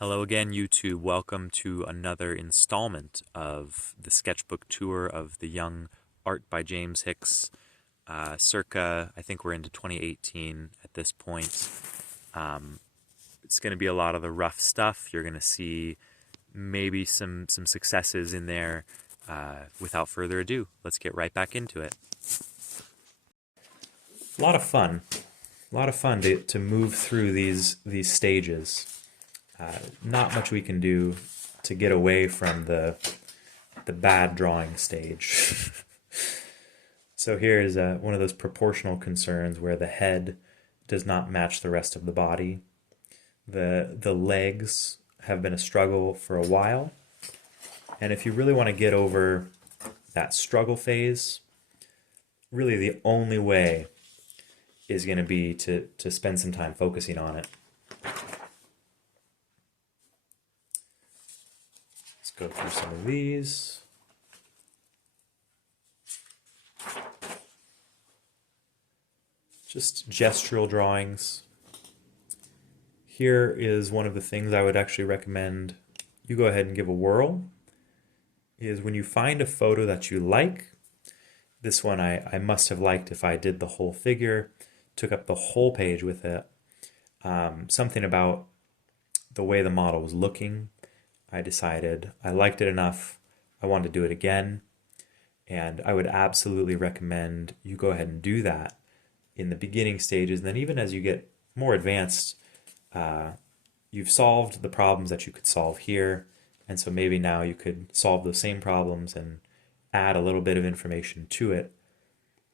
Hello again, YouTube. Welcome to another installment of the sketchbook tour of the young art by James Hicks, circa, I think we're into 2018 at this point. It's going to be a lot of the rough stuff. You're going to see maybe some successes in there. Without further ado, let's get right back into it. A lot of fun. A lot of fun to move through these stages. Not much we can do to get away from the bad drawing stage. So here's one of those proportional concerns where the head does not match the rest of the body. The legs have been a struggle for a while, and if you really want to get over that struggle phase, really the only way is going to be to spend some time focusing on it. Let's go through some of these. Just gestural drawings. Here is one of the things I would actually recommend you go ahead and give a whirl, is when you find a photo that you like. This one I must have liked if I did the whole figure, took up the whole page with it. Something about the way the model was looking, I decided I liked it enough, I wanted to do it again, and I would absolutely recommend you go ahead and do that in the beginning stages. And then even as you get more advanced, you've solved the problems that you could solve here, and so maybe now you could solve those same problems and add a little bit of information to it.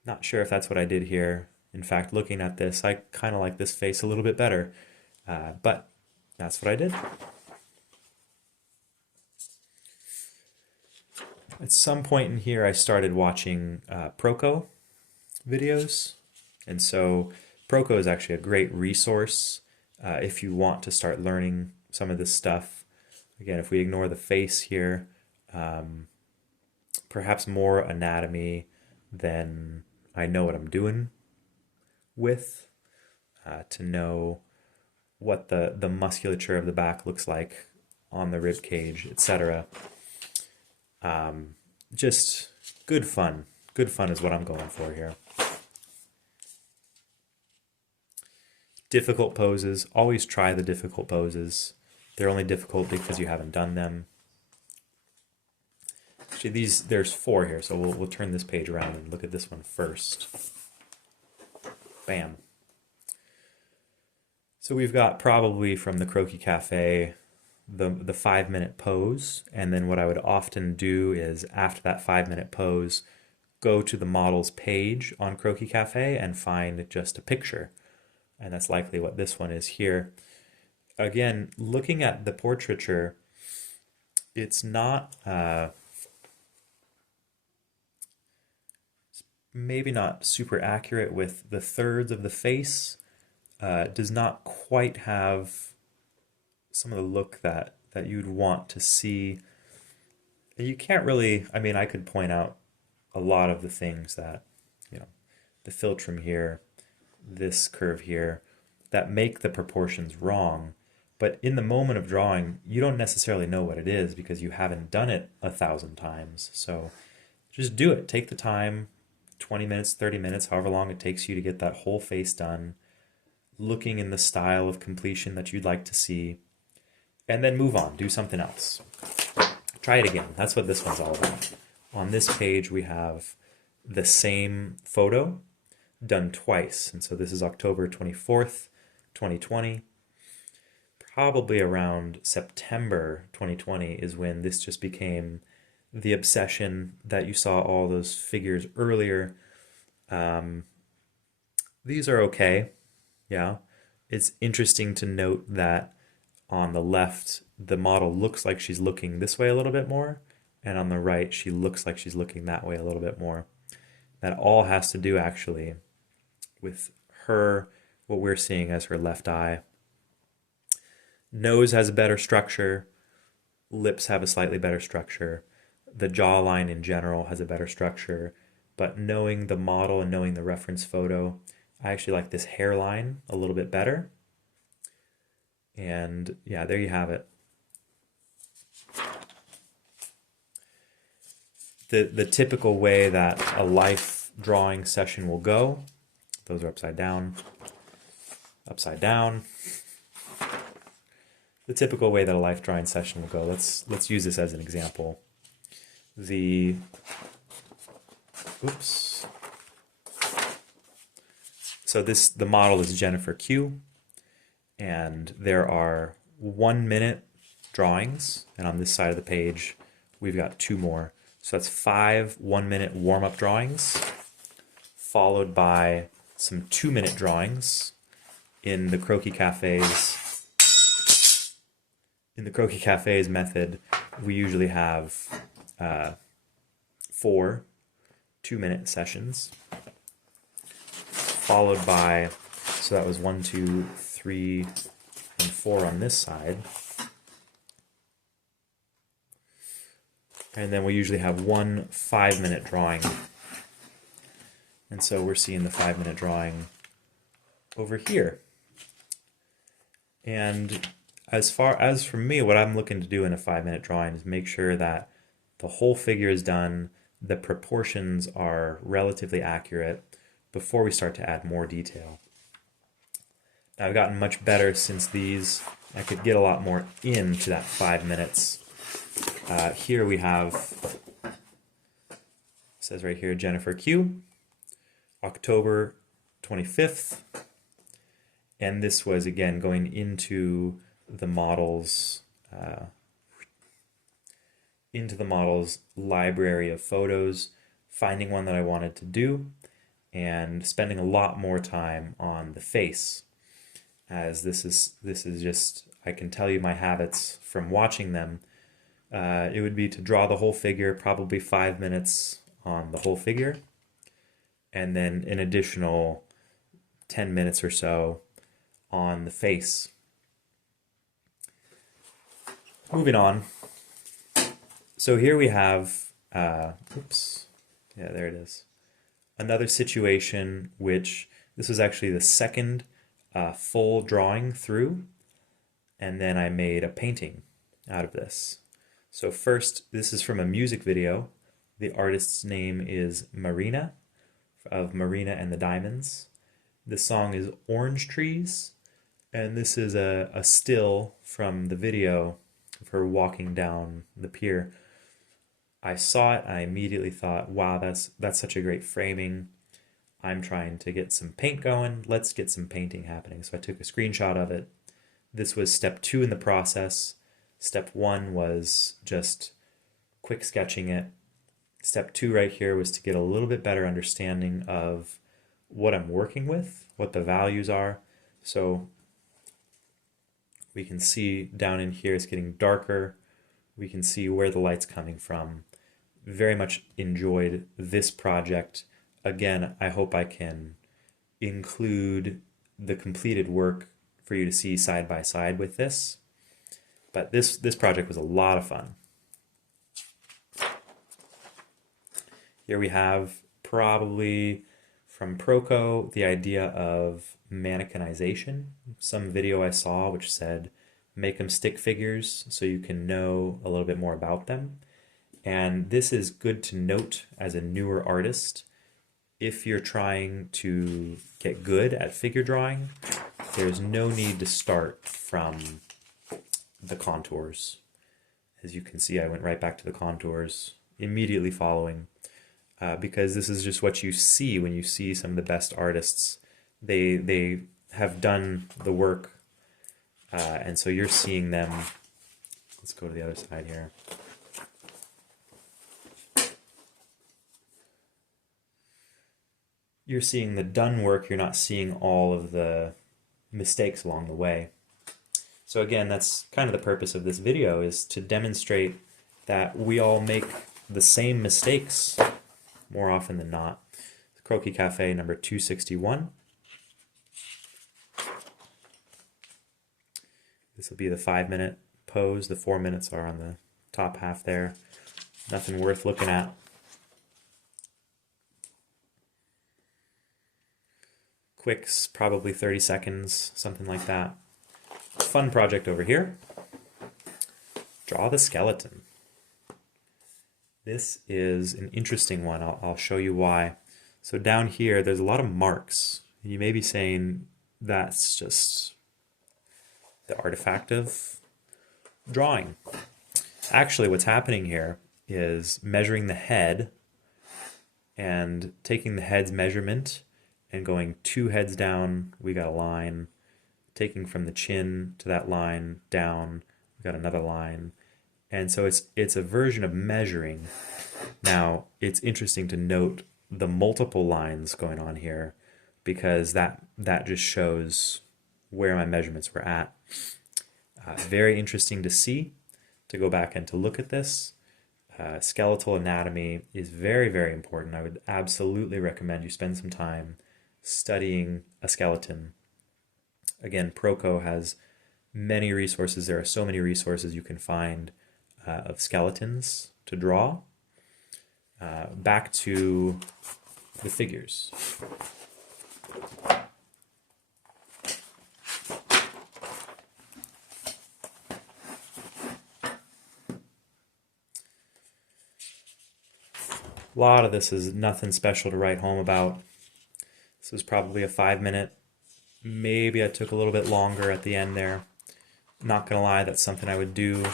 Not sure if that's what I did here. In fact, looking at this, I kind of like this face a little bit better, but that's what I did. At some point in here, I started watching Proko videos, and so Proko is actually a great resource if you want to start learning some of this stuff. Again, if we ignore the face here, perhaps more anatomy than I know what I'm doing with, to know what the musculature of the back looks like on the rib cage, etc. Just good fun. Good fun is what I'm going for here. Difficult poses. Always try the difficult poses. They're only difficult because you haven't done them. Actually, there's 4 here, so we'll turn this page around and look at this one first. Bam. So we've got, probably from the Croquis Cafe, the 5-minute pose, and then what I would often do is after that 5-minute pose, go to the model's page on Croquis Cafe and find just a picture. And that's likely what this one is here. Again, looking at the portraiture, it's not maybe not super accurate with the thirds of the face. Does not quite have some of the look that you'd want to see. You can't really, I mean, I could point out a lot of the things that, the philtrum here, this curve here, that make the proportions wrong. But in the moment of drawing, you don't necessarily know what it is because you haven't done it 1,000 times. So just do it. Take the time, 20 minutes, 30 minutes, however long it takes you to get that whole face done, looking in the style of completion that you'd like to see, and then move on, do something else. Try it again. That's what this one's all about. On this page, we have the same photo done twice. And so this is October 24th, 2020. Probably around September 2020 is when this just became the obsession that you saw all those figures earlier. These are okay. Yeah. It's interesting to note that on the left, the model looks like she's looking this way a little bit more, and on the right, she looks like she's looking that way a little bit more. That all has to do, actually, with her, what we're seeing as her left eye. Nose has a better structure, lips have a slightly better structure, the jawline in general has a better structure, but knowing the model and knowing the reference photo, I actually like this hairline a little bit better. And yeah, there you have it. the typical way that a life drawing session will go. Those are upside down, upside down. The typical way that a life drawing session will go. Let's use this as an example. So the model is Jennifer Q, and there are 1 minute drawings, and on this side of the page we've got 2 more. So that's 5 1-minute warm-up drawings, followed by some 2-minute drawings in the Croquis Cafes. In the Croquis Cafes method, we usually have 4 2-minute sessions, followed by, so that was 1, 2, 3, and 4 on this side. And then we usually have 1 5-minute drawing. And so we're seeing the 5-minute drawing over here. And as far as for me, what I'm looking to do in a 5-minute drawing is make sure that the whole figure is done, the proportions are relatively accurate before we start to add more detail. Now, I've gotten much better since these. I could get a lot more into that 5 minutes. Here we have, it says right here, Jennifer Q, October 25th. And this was, again, going into the model's library of photos, finding one that I wanted to do, and spending a lot more time on the face, as this is just, I can tell you my habits from watching them. It would be to draw the whole figure, probably 5 minutes on the whole figure, and then an additional 10 minutes or so on the face. Moving on. So here we have, oops, yeah, there it is. Another situation which, this was actually the second full drawing through, and then I made a painting out of this. So first, this is from a music video. The artist's name is Marina, of Marina and the Diamonds. The song is Orange Trees, and this is a still from the video of her walking down the pier. I saw it, I immediately thought, wow, that's such a great framing. I'm trying to get some paint going. Let's get some painting happening. So I took a screenshot of it. This was step 2 in the process. Step 1 was just quick sketching it. Step 2 right here was to get a little bit better understanding of what I'm working with, what the values are. So we can see down in here it's getting darker. We can see where the light's coming from. Very much enjoyed this project. Again, I hope I can include the completed work for you to see side by side with this. But this project was a lot of fun. Here we have, probably from Proco, the idea of mannequinization. Some video I saw which said, make them stick figures so you can know a little bit more about them. And this is good to note as a newer artist. If you're trying to get good at figure drawing, there's no need to start from the contours. As you can see, I went right back to the contours immediately following, because this is just what you see when you see some of the best artists. They have done the work, and so you're seeing them. Let's go to the other side here. You're seeing the done work, you're not seeing all of the mistakes along the way. So again, that's kind of the purpose of this video, is to demonstrate that we all make the same mistakes more often than not. Croquis Cafe number 261. This will be the 5-minute pose. The 4 minutes are on the top half there. Nothing worth looking at. Quicks, probably 30 seconds, something like that. Fun project over here. Draw the skeleton. This is an interesting one. I'll show you why. So down here, there's a lot of marks. You may be saying that's just the artifact of drawing. Actually, what's happening here is measuring the head and taking the head's measurement and going 2 heads down, we got a line. Taking from the chin to that line down, we got another line. And so it's a version of measuring. Now, it's interesting to note the multiple lines going on here because that just shows where my measurements were at. Very interesting to see, to go back and to look at this. Skeletal anatomy is very, very important. I would absolutely recommend you spend some time studying a skeleton. Again, Proco has many resources. There are so many resources you can find of skeletons to draw. Back to the figures. A lot of this is nothing special to write home about. This was probably a 5-minute. Maybe I took a little bit longer at the end there. Not gonna lie, that's something I would do,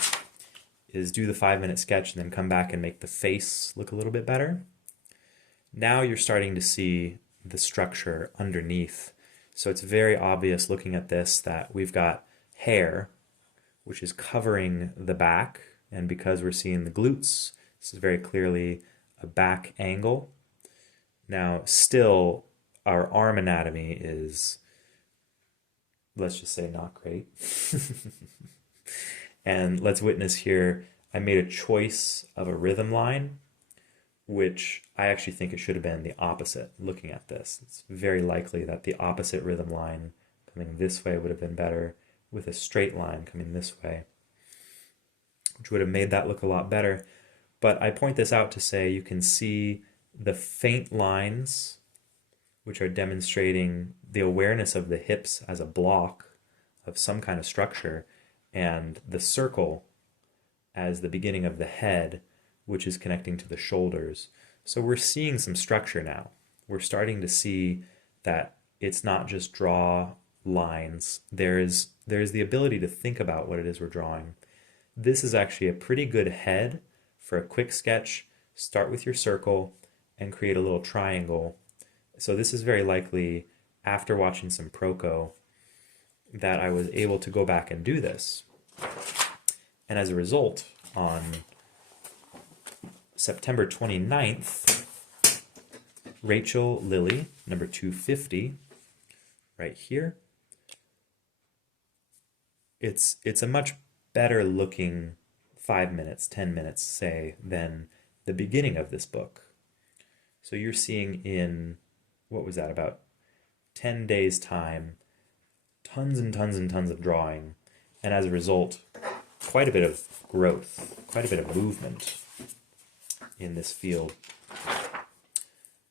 is do the 5-minute sketch and then come back and make the face look a little bit better. Now you're starting to see the structure underneath. So it's very obvious looking at this that we've got hair, which is covering the back, and because we're seeing the glutes, this is very clearly a back angle. Now, still, our arm anatomy is, let's just say, not great. And let's witness here, I made a choice of a rhythm line, which I actually think it should have been the opposite. Looking at this, it's very likely that the opposite rhythm line coming this way would have been better, with a straight line coming this way, which would have made that look a lot better. But I point this out to say you can see the faint lines, which are demonstrating the awareness of the hips as a block of some kind of structure, and the circle as the beginning of the head, which is connecting to the shoulders. So we're seeing some structure now. We're starting to see that it's not just draw lines. There's the ability to think about what it is we're drawing. This is actually a pretty good head for a quick sketch. Start with your circle and create a little triangle. So this is very likely after watching some Proco that I was able to go back and do this. And as a result, on September 29th, Rachel Lilly, number 250, right here. It's a much better looking 5 minutes, 10 minutes, say, than the beginning of this book. So you're seeing in, what was that, about 10 days' time, tons and tons and tons of drawing, and as a result, quite a bit of growth, quite a bit of movement in this field.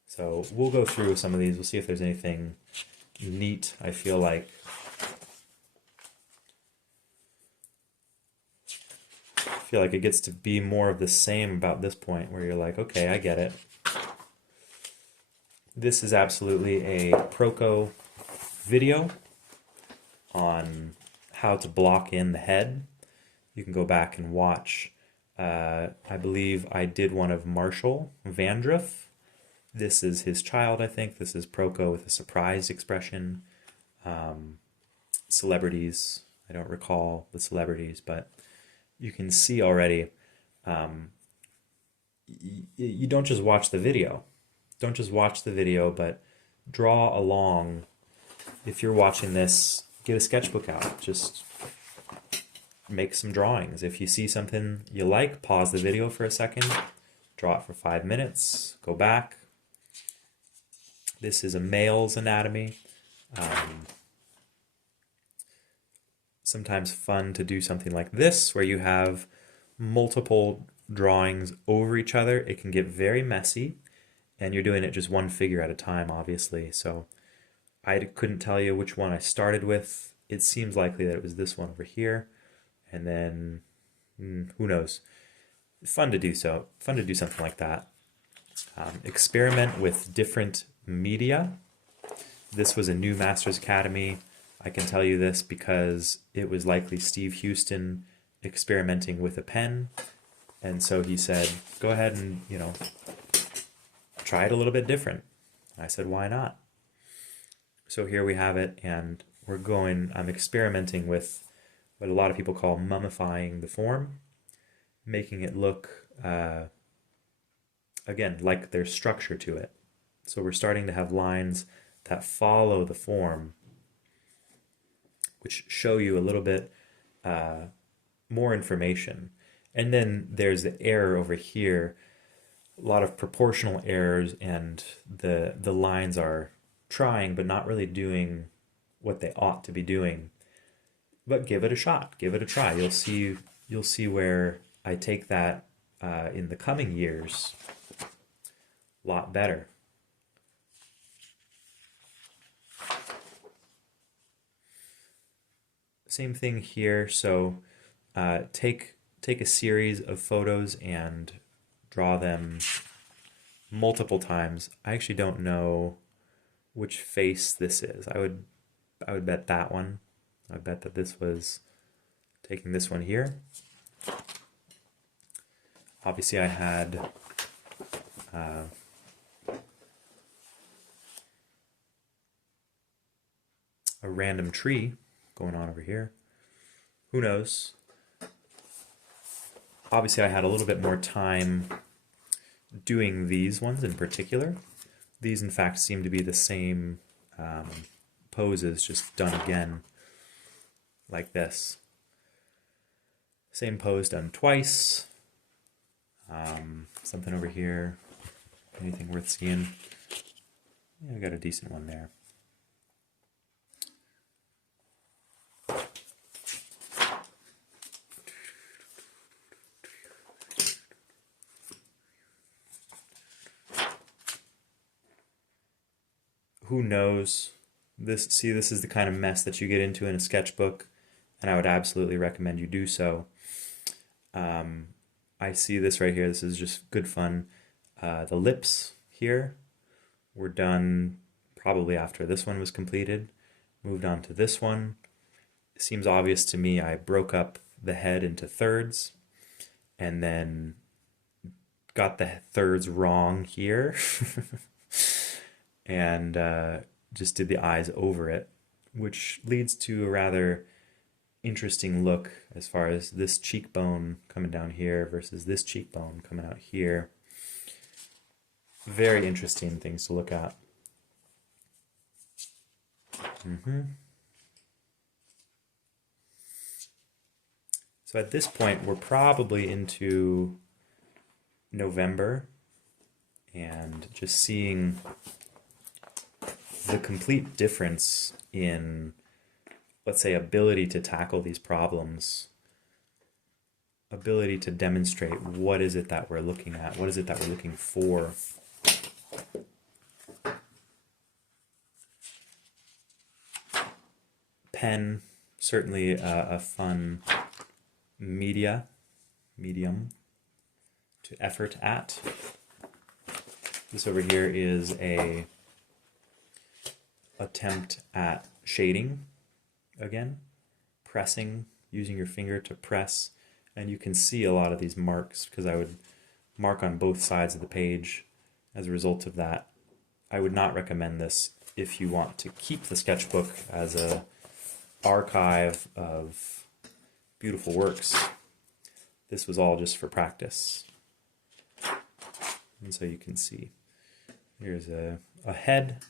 So we'll go through some of these. We'll see if there's anything neat. I feel like it gets to be more of the same about this point, where you're like, okay, I get it. This is absolutely a Proco video on how to block in the head. You can go back and watch. I believe I did one of Marshall Vandruff. This is his child, I think. This is Proco with a surprised expression. Celebrities, I don't recall the celebrities, but you can see already, you don't just watch the video. Don't just watch the video, but draw along. If you're watching this, get a sketchbook out. Just make some drawings. If you see something you like, pause the video for a second, draw it for 5 minutes, go back. This is a male's anatomy. Sometimes fun to do something like this, where you have multiple drawings over each other. It can get very messy, and you're doing it just one figure at a time, obviously. So I couldn't tell you which one I started with. It seems likely that it was this one over here, and then who knows. Fun to do so. Fun to do something like that. Experiment with different media. This was a new Masters Academy. I can tell you this because it was likely Steve Houston experimenting with a pen. And so he said, go ahead and, try it a little bit different. I said, why not? So here we have it, and I'm experimenting with what a lot of people call mummifying the form, making it look, again, like there's structure to it. So we're starting to have lines that follow the form, which show you a little bit more information. And then there's the error over here, a lot of proportional errors, and the lines are trying but not really doing what they ought to be doing. But give it a shot, give it a try. You'll see where I take that in the coming years a lot better. Same thing here. So take a series of photos and draw them multiple times. I actually don't know which face this is. I would bet that one. I bet that this was taking this one here. Obviously I had a random tree going on over here. Who knows? Obviously I had a little bit more time doing these ones in particular. These in fact seem to be the same poses, just done again like this. Same pose done twice. Something over here. Anything worth seeing? Yeah, I got a decent one there. Who knows? This is the kind of mess that you get into in a sketchbook, and I would absolutely recommend you do so. I see this right here. This is just good fun. The lips here were done probably after this one was completed. Moved on to this one. It seems obvious to me. I broke up the head into thirds and then got the thirds wrong here and just did the eyes over it, which leads to a rather interesting look as far as this cheekbone coming down here versus this cheekbone coming out here. Very interesting things to look at. So at this point, we're probably into November, and just seeing the complete difference in, let's say, ability to tackle these problems, ability to demonstrate what is it that we're looking at, what is it that we're looking for. Pen, certainly a fun medium to effort at. This over here is a attempt at shading, again, pressing, using your finger to press, and you can see a lot of these marks because I would mark on both sides of the page as a result of that. I would not recommend this if you want to keep the sketchbook as a archive of beautiful works. This was all just for practice. And so you can see here's a head.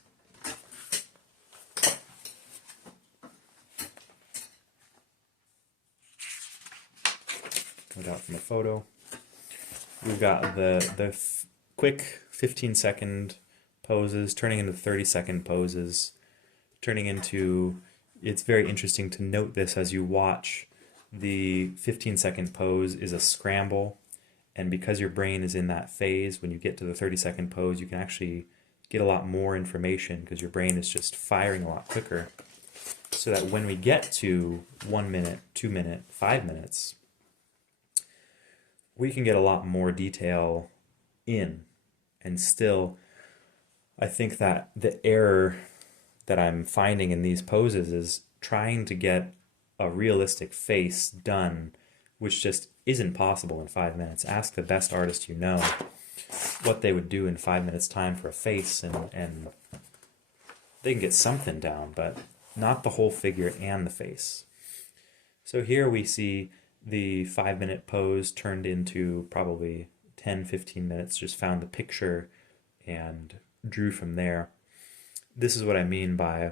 No doubt from the photo. We've got the quick 15-second poses turning into 30-second poses, turning into, it's very interesting to note this as you watch. The 15-second pose is a scramble, and because your brain is in that phase, when you get to the 30-second pose, you can actually get a lot more information because your brain is just firing a lot quicker, so that when we get to 1 minute, 2 minute, 5 minutes, we can get a lot more detail in. And still, I think that the error that I'm finding in these poses is trying to get a realistic face done, which just isn't possible in 5 minutes. Ask the best artist you know what they would do in 5 minutes time for a face, and they can get something down, but not the whole figure and the face. So here we see the 5 minute pose turned into probably 10-15 minutes, just found the picture and drew from there. This is what I mean by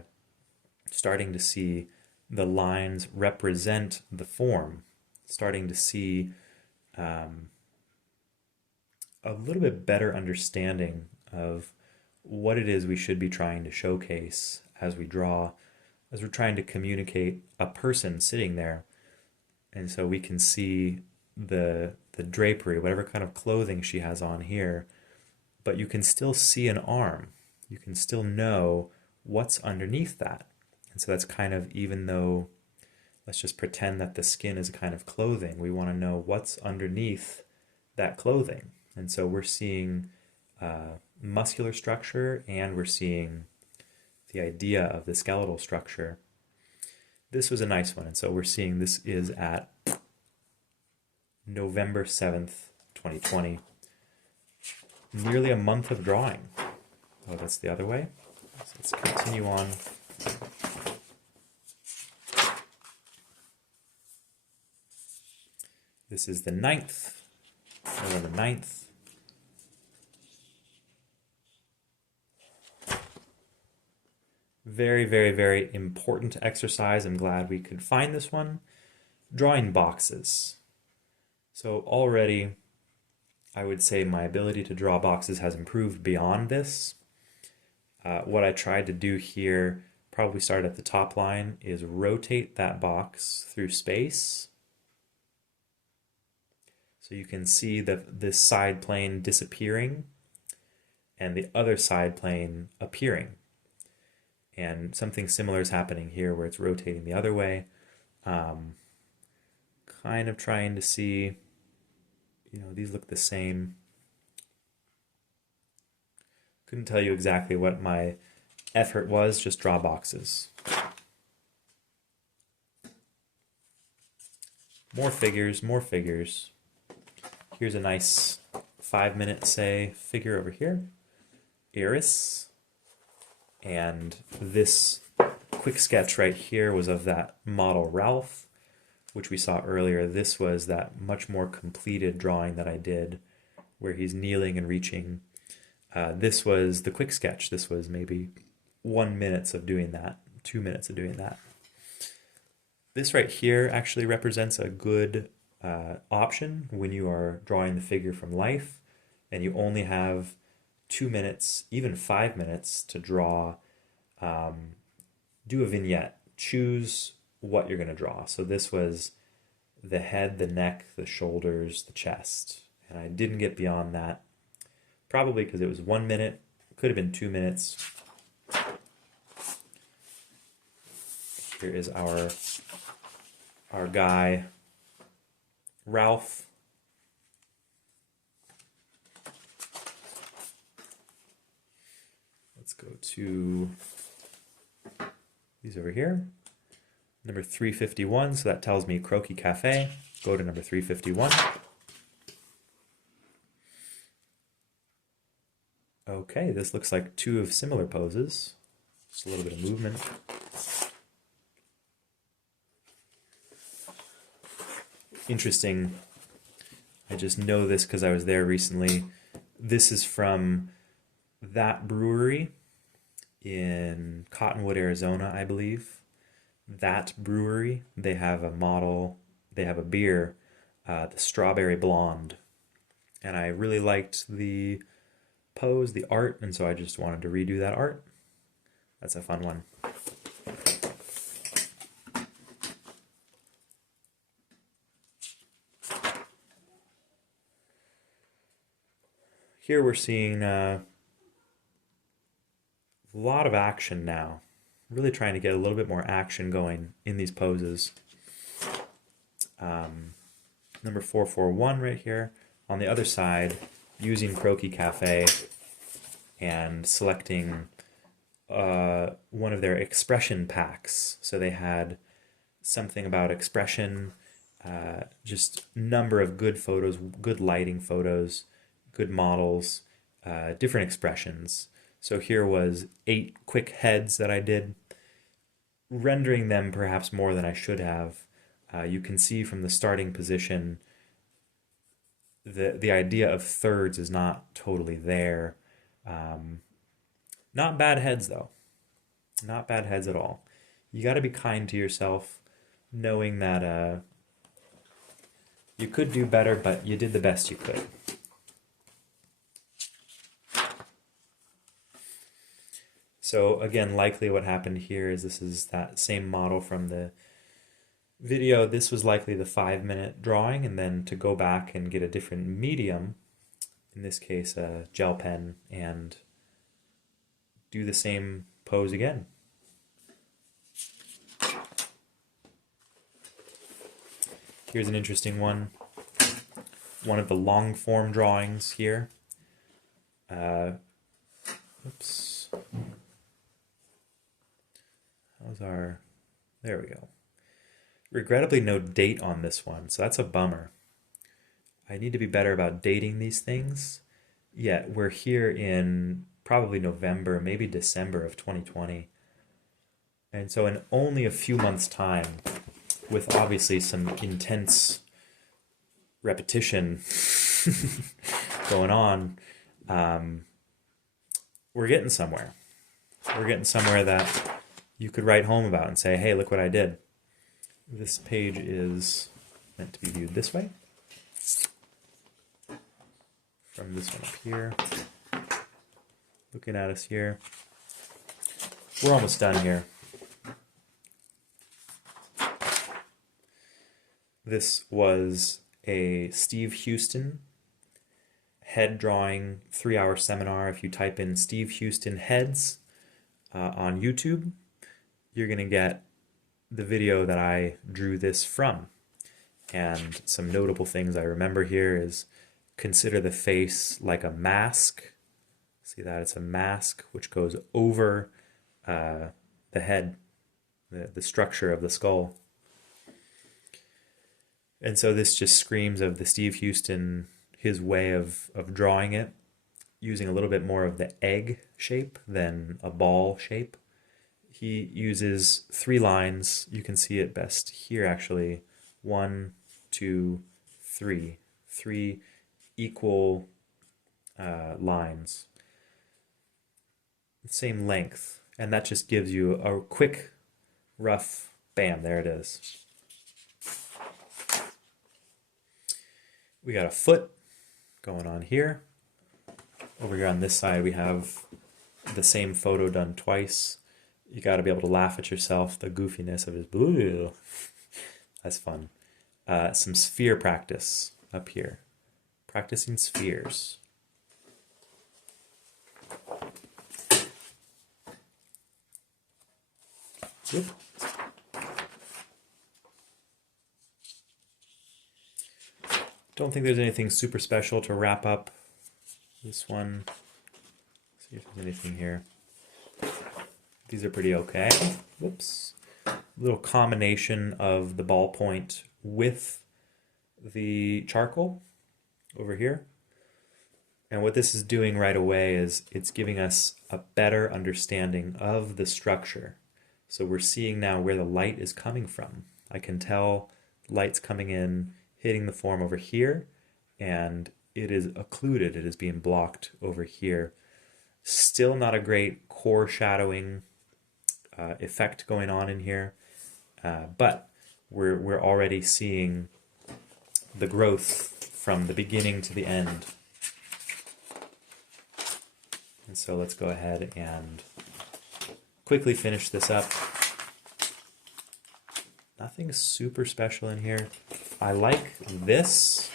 starting to see the lines represent the form, starting to see a little bit better understanding of what it is we should be trying to showcase as we draw, as we're trying to communicate a person sitting there. And so we can see the drapery, whatever kind of clothing she has on here, but you can still see an arm. You can still know what's underneath that. And so that's kind of, even though, let's just pretend that the skin is a kind of clothing, we want to know what's underneath that clothing. And so we're seeing muscular structure, and we're seeing the idea of the skeletal structure. This was a nice one. And so we're seeing this is at November 7th, 2020. Nearly a month of drawing. Oh, that's the other way. So let's continue on. This is the 9th, November 9th. Very, very, very important exercise. I'm glad we could find this one. Drawing boxes. So already, I would say my ability to draw boxes has improved beyond this. What I tried to do here, probably start at the top line, is rotate that box through space. So you can see this side plane disappearing and the other side plane appearing. And something similar is happening here where it's rotating the other way. Kind of trying to see, these look the same. Couldn't tell you exactly what my effort was, just draw boxes. More figures, more figures. Here's a nice 5 minute, say, figure over here. Iris. And this quick sketch right here was of that model Ralph, which we saw earlier. This was that much more completed drawing that I did where he's kneeling and reaching. This was the quick sketch. This was maybe 1 minute of doing that, 2 minutes of doing that. This right here actually represents a good option when you are drawing the figure from life and you only have 2 minutes, even 5 minutes to draw, do a vignette, choose what you're going to draw. So this was the head, the neck, the shoulders, the chest, and I didn't get beyond that, probably because it was 1 minute, could have been 2 minutes. Here is our guy, Ralph. Let's go to these over here. Number 351, so that tells me Croquis Cafe. Go to number 351. Okay, this looks like two of similar poses. Just a little bit of movement. Interesting. I just know this because I was there recently. This is from that brewery in Cottonwood, Arizona, I believe. That brewery, they have a model, they have a beer, the Strawberry Blonde. And I really liked the pose, the art, and so I just wanted to redo that art. That's a fun one. Here we're seeing a lot of action now. Really trying to get a little bit more action going in these poses. number 441 right here. On the other side, using Croquis Cafe and selecting one of their expression packs. So they had something about expression, just number of good photos, good lighting photos, good models, different expressions. So here was 8 quick heads that I did, rendering them perhaps more than I should have. You can see from the starting position, the idea of thirds is not totally there. Not bad heads though. Not bad heads at all. You got to be kind to yourself, knowing that you could do better, but you did the best you could. So again, likely what happened here is this is that same model from the video. This was likely the 5-minute drawing, and then to go back and get a different medium, in this case a gel pen, and do the same pose again. Here's an interesting one. One of the long form drawings here. Oops. How's our... There we go. Regrettably, no date on this one, so that's a bummer. I need to be better about dating these things. Yeah, we're here in probably November, maybe December of 2020. And so in only a few months' time, with obviously some intense repetition going on, we're getting somewhere. We're getting somewhere that you could write home about and say, hey, look what I did. This page is meant to be viewed this way. From this one up here. Looking at us here. We're almost done here. This was a Steve Houston head drawing 3-hour seminar. If you type in Steve Houston heads on YouTube, you're going to get the video that I drew this from. And some notable things I remember here is consider the face like a mask. See that? It's a mask which goes over the head, the structure of the skull. And so this just screams of the Steve Houston, his way of drawing it, using a little bit more of the egg shape than a ball shape. He uses 3 lines. You can see it best here actually. 1, 2, 3. 3 equal lines. Same length. And that just gives you a quick, rough, bam, there it is. We got a foot going on here. Over here on this side we have the same photo done twice. You got to be able to laugh at yourself, the goofiness of his blue. That's fun. Some sphere practice up here. Practicing spheres. Whoop. Don't think there's anything super special to wrap up this one. Let's see if there's anything here. These are pretty okay. Whoops. Little combination of the ballpoint with the charcoal over here. And what this is doing right away is it's giving us a better understanding of the structure. So we're seeing now where the light is coming from. I can tell light's coming in, hitting the form over here, and it is occluded, it is being blocked over here. Still not a great core shadowing effect going on in here, but we're already seeing the growth from the beginning to the end. And so let's go ahead and quickly finish this up. Nothing super special in here. I like this.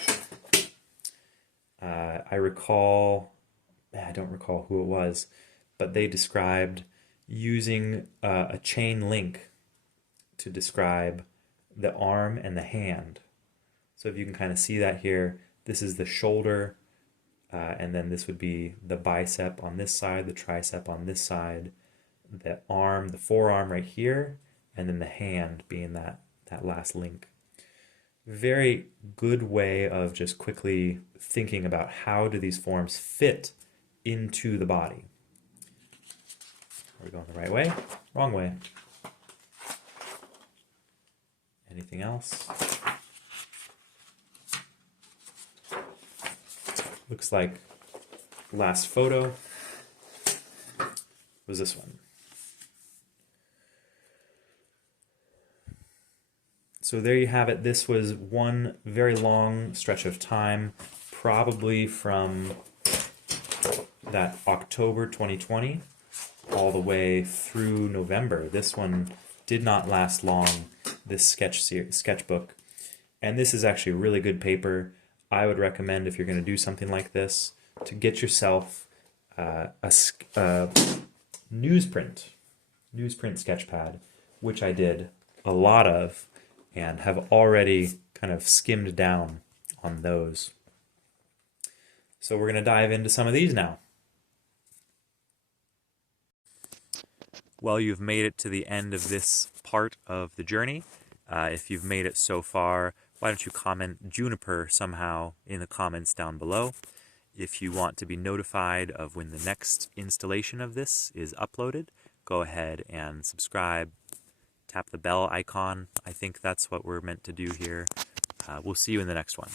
I don't recall who it was, but they described using a chain link to describe the arm and the hand. So if you can kind of see that here, this is the shoulder, and then this would be the bicep on this side, the tricep on this side, the arm, the forearm right here, and then the hand being that last link. Very good way of just quickly thinking about how do these forms fit into the body. Are we going the right way? Wrong way. Anything else? Looks like last photo was this one. So there you have it. This was one very long stretch of time, probably from that October 2020 all the way through November. This one did not last long, this sketchbook. And this is actually really good paper. I would recommend, if you're going to do something like this, to get yourself a newsprint sketch pad, which I did a lot of and have already kind of skimmed down on those. So we're going to dive into some of these now. Well, you've made it to the end of this part of the journey. If you've made it so far, why don't you comment Juniper somehow in the comments down below. If you want to be notified of when the next installation of this is uploaded, go ahead and subscribe. Tap the bell icon. I think that's what we're meant to do here. We'll see you in the next one.